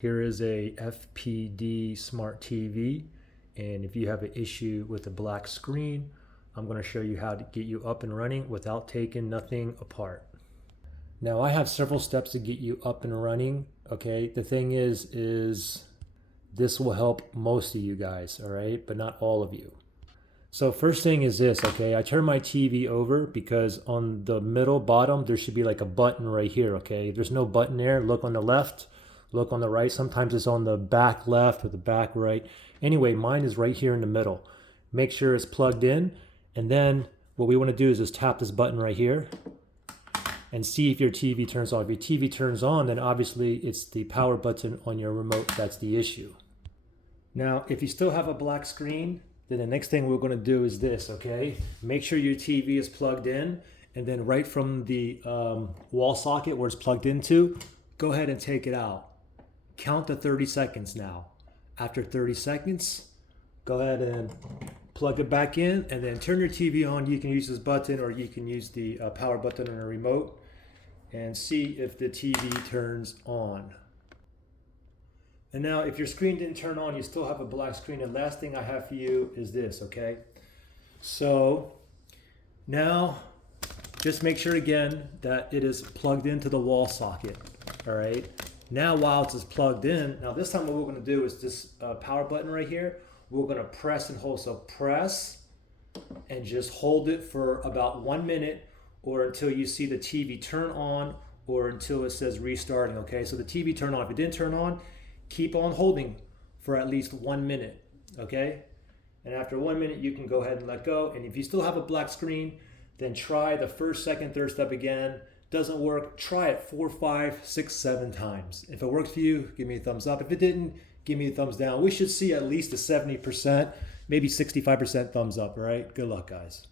Here is a FPD smart TV, and if you have an issue with a black screen, I'm going to show you how to get you up and running without taking nothing apart. Now I have several steps to get you up and running. Okay, the thing is this will help most of you guys, all right, but not all of you. So first thing is this, okay, I turn my TV over because on the middle bottom there should be like a button right here, okay? If there's no button there, look on the left, look on the right. Sometimes it's on the back left or the back right. Anyway, mine is right here in the middle. Make sure it's plugged in, and then what we want to do is just tap this button right here and see if your TV turns on. If your TV turns on, then obviously it's the power button on your remote that's the issue. Now, if you still have a black screen, then the next thing we're going to do is this, okay? Make sure your TV is plugged in, and then right from the wall socket where it's plugged into, go ahead and take it out. Count to 30 seconds now. After 30 seconds, go ahead and plug it back in, and then turn your TV on. You can use this button, or you can use the power button on a remote, and see if the TV turns on. And now if your screen didn't turn on, you still have a black screen. The last thing I have for you is this, okay? So now just make sure again that it is plugged into the wall socket, all right? Now while it's plugged in, now this time what we're gonna do is this power button right here, we're gonna press and hold. So press and just hold it for about 1 minute, or until you see the TV turn on, or until it says restarting, okay? So the TV turned on. If it didn't turn on, keep on holding for at least 1 minute, okay? And after 1 minute, you can go ahead and let go. And if you still have a black screen, then try the first, second, third step again. Doesn't work, try it 4, 5, 6, 7 times. If it worked for you, give me a thumbs up. If it didn't, give me a thumbs down. We should see at least a 70%, maybe 65% thumbs up, all right? Good luck, guys.